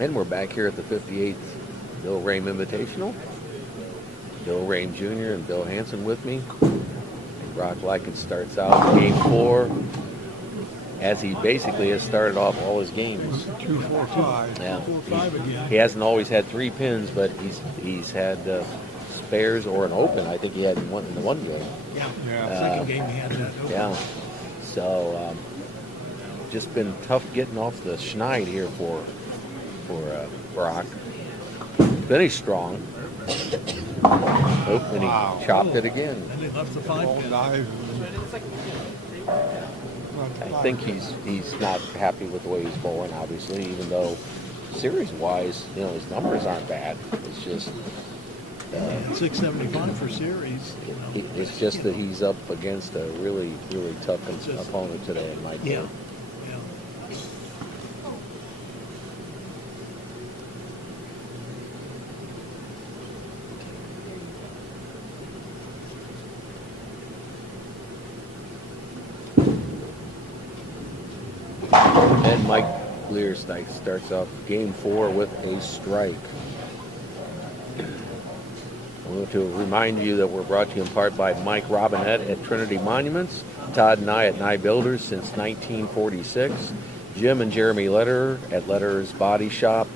And we're back here at the 58th Bill Rahm Invitational. Bill Rahm Jr. and Bill Hansen with me. And Brock Lykens starts out game 4, as he basically has started off all his games. 2-4-5. Yeah, 2-4-5 again. he hasn't always had 3 pins, but he's had spares or an open. I think he had one in the one game. Yeah. Second game he had that open. Yeah. So just been tough getting off the schneid here for Brock. Finished strong. Oh, and he chopped it again. And he left the 5 pin. I think he's not happy with the way he's bowling, obviously, even though series-wise, his numbers aren't bad. It's just 675 for series. It's just that he's up against a really, really tough opponent today, in my view. Yeah. And Mike Lear starts off game 4 with a strike. I want to remind you that we're brought to you in part by Mike Robinette at Trinity Monuments, Todd and I at Nye Builders since 1946, Jim and Jeremy Lederer at Lederer's Body Shop,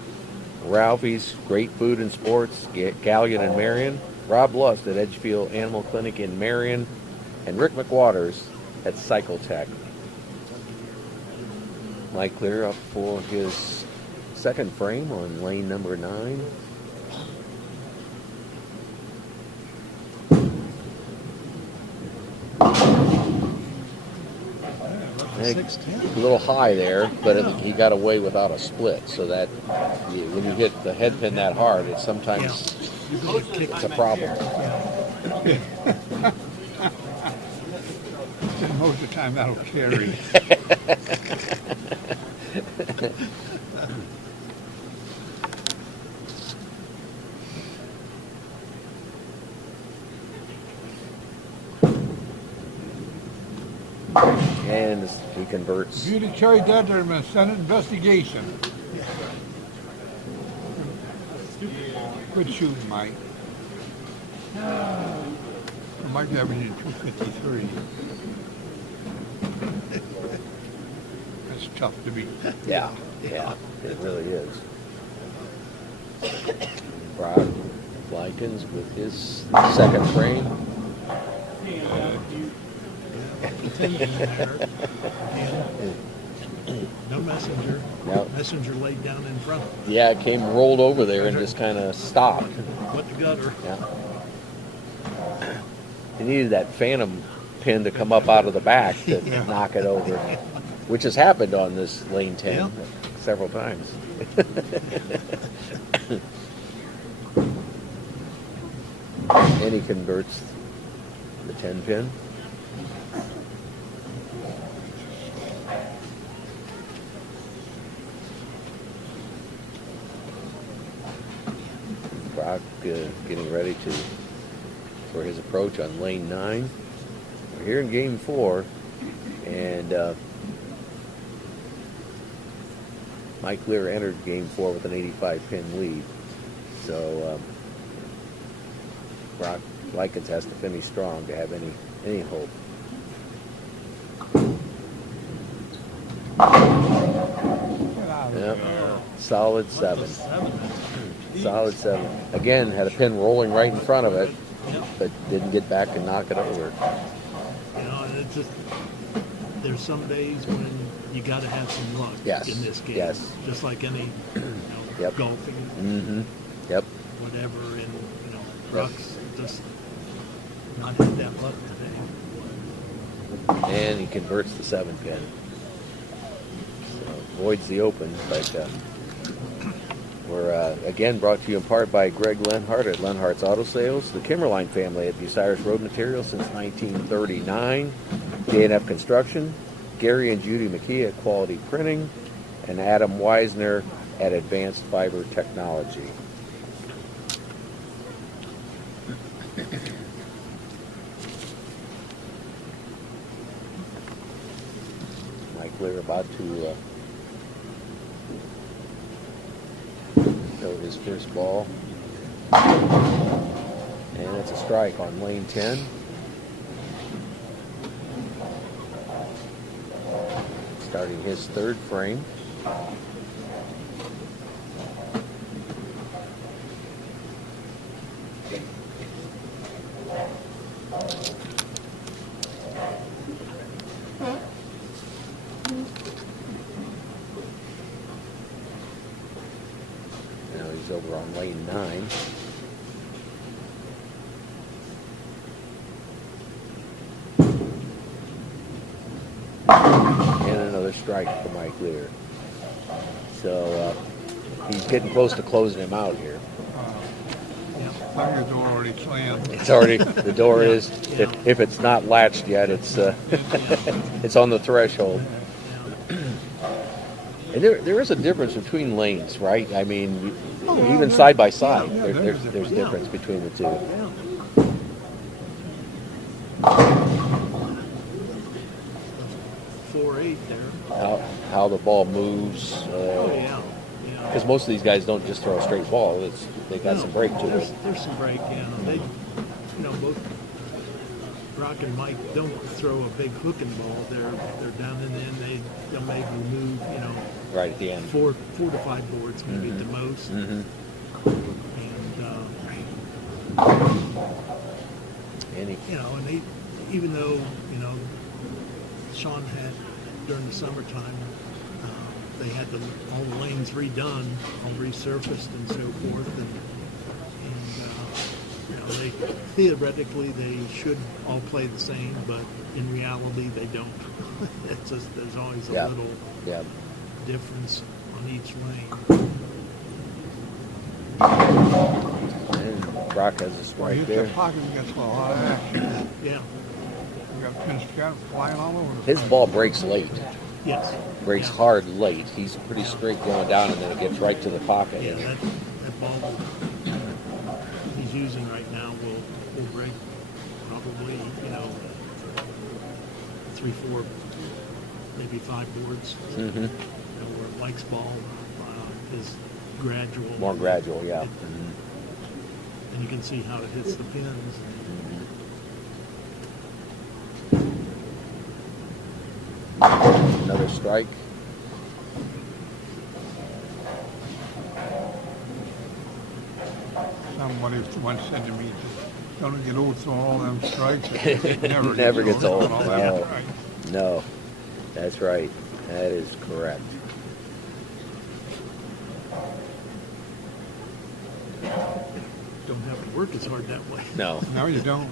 Ralphie's Great Food and Sports, Gallion and Marion, Rob Lust at Edgefield Animal Clinic in Marion, and Rick McWaters at Cycle Tech. Mike Lear up for his second frame on lane number 9. A little high there, but he got away without a split. So that when you hit the head pin that hard, it's sometimes it's a problem. Most of the time that'll carry. And he converts. Beauty Cherry Deadlerman, Senate investigation. Good shooting, Mike. Mike's averaging 253. That's tough to beat. Yeah, it really is. Brock Lykens with his second frame. No Messenger. Nope. Messenger laid down in front. Yeah, it rolled over there and just kind of stopped. What the gutter. Yeah. He needed that phantom pin to come up out of the back to knock it over, which has happened on this lane 10 several times. And he converts the 10 pin. Brock getting ready for his approach on lane 9. We're here in game 4, and Mike Lear entered game 4 with an 85 pin lead. So Brock Lykens has to finish strong to have any hope. Yep. Solid 7. Solid 7. Again, had a pin rolling right in front of it, but didn't get back and knock it over. It's just, there's some days when you got to have some luck in this game. Yes. Just like any golfing, whatever, and Brock's just not had that luck today. And he converts the 7 pin. So avoids the open, but we're again brought to you in part by Greg Lenhart at Lenhart's Auto Sales, the Kimmerline family at Bucyrus Road Materials since 1939, D&F Construction, Gary and Judy McKee at Quality Printing, and Adam Weisner at Advanced Fiber Technology. Mike Lear about to So his first ball. And it's a strike on lane 10. Starting his third frame. Now he's over on lane 9. Strike for Mike Lear. So he's getting close to closing him out here. I think the door already slammed. It's already, the door is, if it's not latched yet, it's it's on the threshold. And there is a difference between lanes, right? I mean, even side by side, there's difference between the two. 4-8 there. How the ball moves. Because most of these guys don't just throw a straight ball. They got some break to it. There's some break, They, both Brock and Mike don't throw a big hooking ball. They're down in the end. They'll maybe move, right at the end. 4 to 5 boards, maybe at the most. And and they, even though Sean had during the summertime, they had all the lanes redone, all resurfaced and so forth, and they theoretically they should all play the same, but in reality they don't. It's just there's always a little difference on each lane. And Brock has a strike there. The pocket gets a lot of action. Yeah. You got pins flying all over. His ball breaks late. Yes. Breaks hard late. He's pretty straight going down, and then it gets right to the pocket. Yeah, that ball he's using right now will break probably 3, 4, maybe 5 boards. Where Mike's ball is gradual. More gradual, yeah. And you can see how it hits the pins. Another strike. Somebody once said to me, don't get old through all them strikes. Never gets old. No. No, that's right. That is correct. Don't have to work as hard that way. No. No, you don't.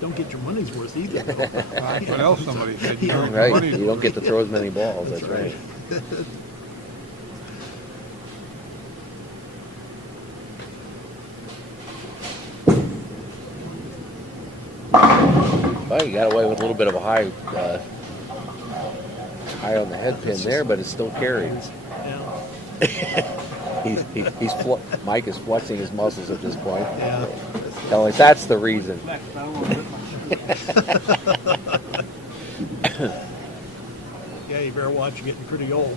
Don't get your money's worth either. What else somebody said? Right. You don't get to throw as many balls. That's right. Well, you got away with a little bit of a high on the head pin there, but it still carries. Yeah. Mike is flexing his muscles at this point. Yeah. Tell us that's the reason. Yeah, you better watch. You're getting pretty old.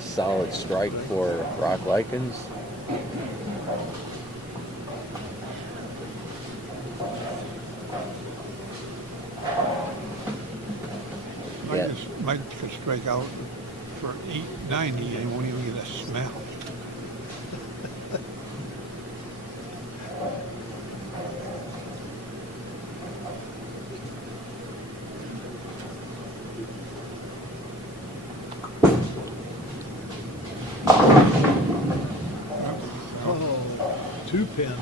Solid strike for Brock Lykens. Mike could strike out for 890 and he won't even get a smell. Oh, 2 pin.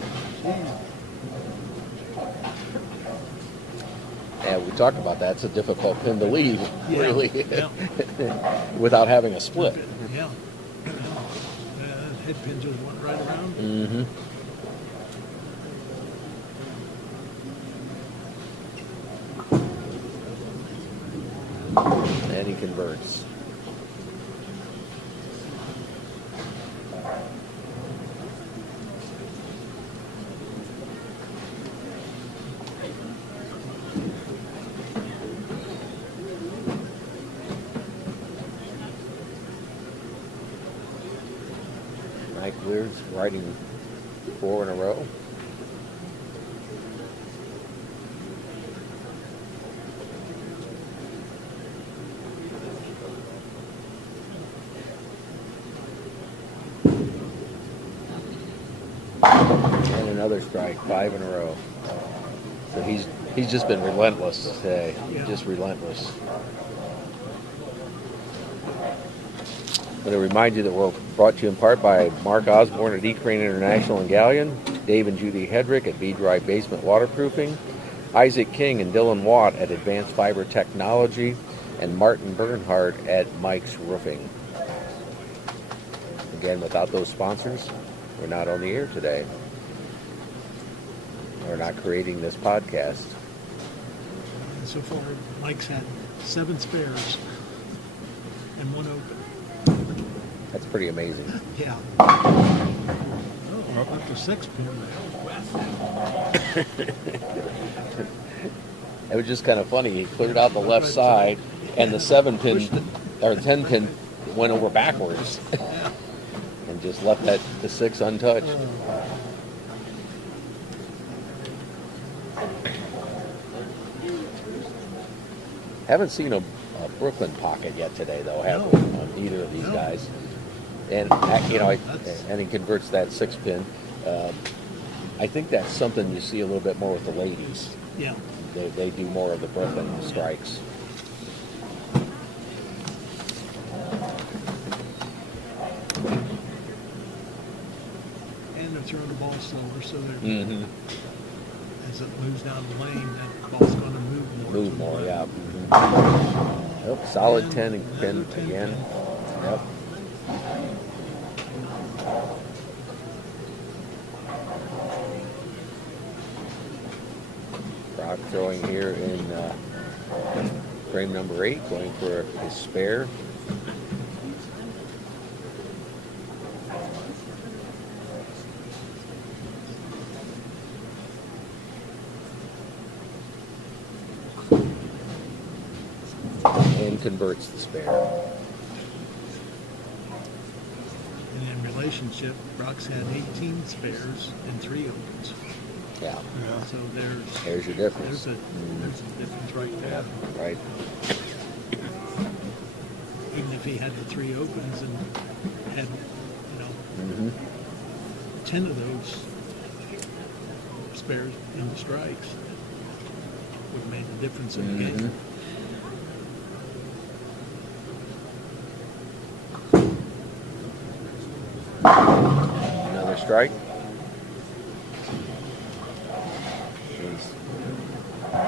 Yeah, we talked about that. It's a difficult pin to leave, really, without having a split. Yeah. Head pin just went right around. Mm-hmm. And he converts. Lear's riding 4 in a row. And another strike, 5 in a row. So he's just been relentless today. Yeah. Just relentless. But I remind you that we're brought to you in part by Mark Osborne at E-Crane International and Galleon, Dave and Judy Hedrick at B-Drive Basement Waterproofing, Isaac King and Dylan Watt at Advanced Fiber Technology, and Martin Bernhardt at Mike's Roofing. Again, without those sponsors, we're not on the air today. We're not creating this podcast. And so far, Mike's had 7 spares and 1 open. That's pretty amazing. Yeah. Oh, up to 6 pin. It was just kind of funny. He cleared out the left side, and the 7 pin or 10 pin went over backwards, and just left the 6 untouched. Haven't seen a Brooklyn pocket yet today, though, have we, on either of these guys? And and he converts that 6 pin. I think that's something you see a little bit more with the ladies. Yeah. They do more of the Brooklyn strikes. And they're throwing the ball slower, so they're as it moves down the lane, that ball's going to move more. Move more, yeah. Mm-hmm. Yep, solid And 10 pin another 10 again. pin. Yep. Brock throwing here in frame number 8, going for his spare. And converts the spare. And in relationship, Brock's had 18 spares and 3 opens. Yeah. So There's your difference. There's a difference right there. Right. Even if he had the 3 opens and had, 10 of those spares in the strikes, would have made the difference in the game. Another strike. Is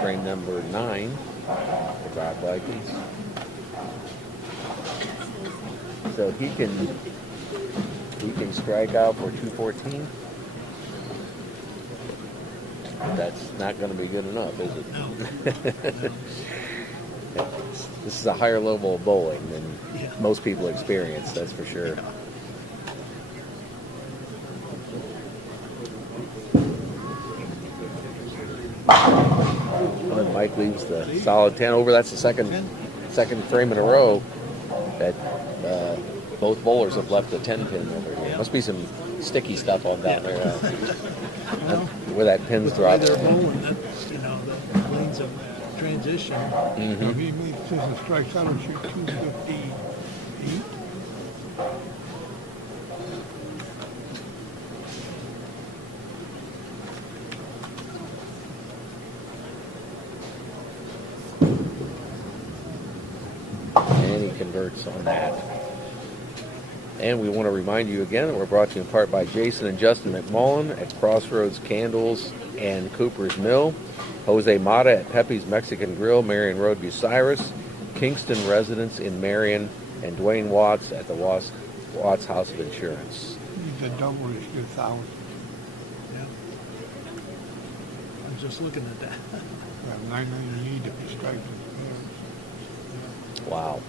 frame number 9 for Brock Lykens. So he can strike out for 214. That's not going to be good enough, is it? No. This is a higher level of bowling than Yeah. most people experience, that's for sure. And Mike leaves the solid 10 over. That's the second frame in a row that both bowlers have left the 10 pin over here. Must be some sticky stuff on down there where that pin's With the way dropped. they're bowling, that's, the lanes of transition. If he makes the strikes out, he'll shoot 258. And he converts on that. And we want to remind you again that we're brought to you in part by Jason and Justin McMullen at Crossroads Candles and Cooper's Mill, Jose Mata at Pepe's Mexican Grill, Marion Road, Bucyrus, Kingston Residence in Marion, and Dwayne Watts at the Watts House of Insurance. He's a double, he's 2,000. Yeah. I was just looking at that. Well, 9 need if he strikes it. Wow.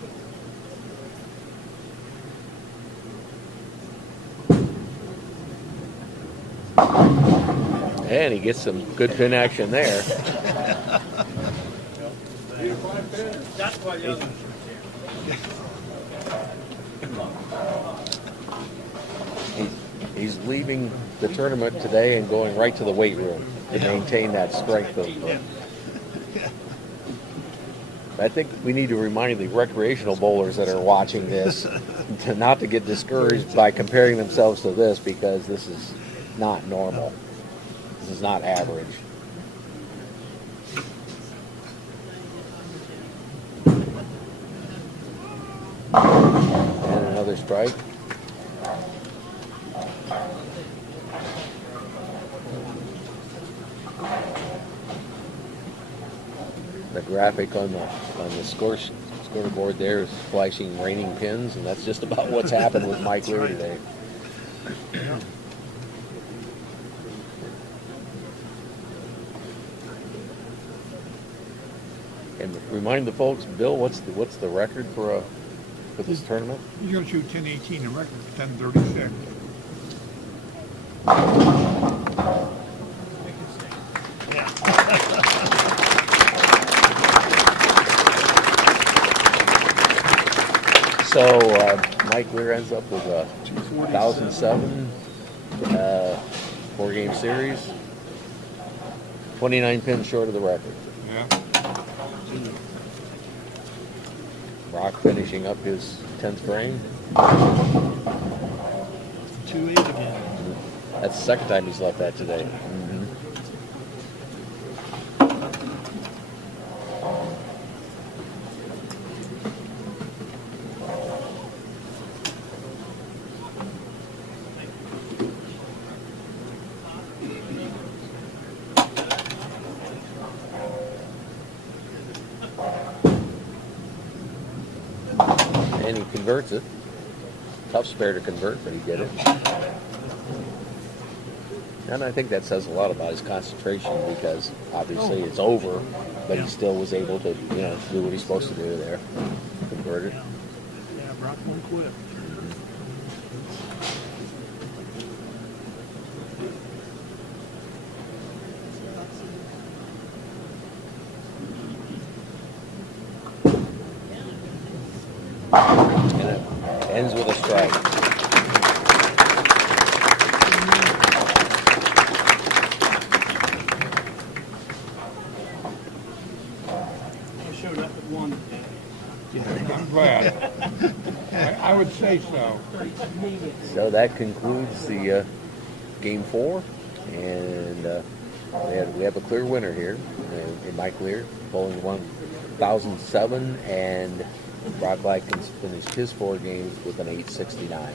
And he gets some good pin action there. That's why the others He He's leaving the tournament today and going right to the weight room to maintain that strength of. Yeah. I think we need to remind the recreational bowlers that are watching this to not to get discouraged by comparing themselves to this, because this is not normal. This is not average. And another strike. The graphic on the scoreboard there is flashing raining pins, and that's just about what's happened with Mike Lear today. Yeah. And remind the folks, Bill, what's the record for this tournament? He's going to shoot 10-18 and record 10-36. So Mike Lear ends up with a 1,007 four-game series, 29 pins short of the record. Yeah. Brock finishing up his 10th frame. 2-8 again. That's the second time he's left that today. And he converts it. Tough spare to convert, but he did it. And I think that says a lot about his concentration, because obviously it's over, but he still was able to, do what he's supposed to do there. Convert it. Yeah, Brock won't quit. And it ends with a strike. I showed up at 1. I'm glad. I would say so. So that concludes the game 4, and we have a clear winner here. Mike Lear bowling 1,007, and Brock Lykens finished his 4 games with an 869.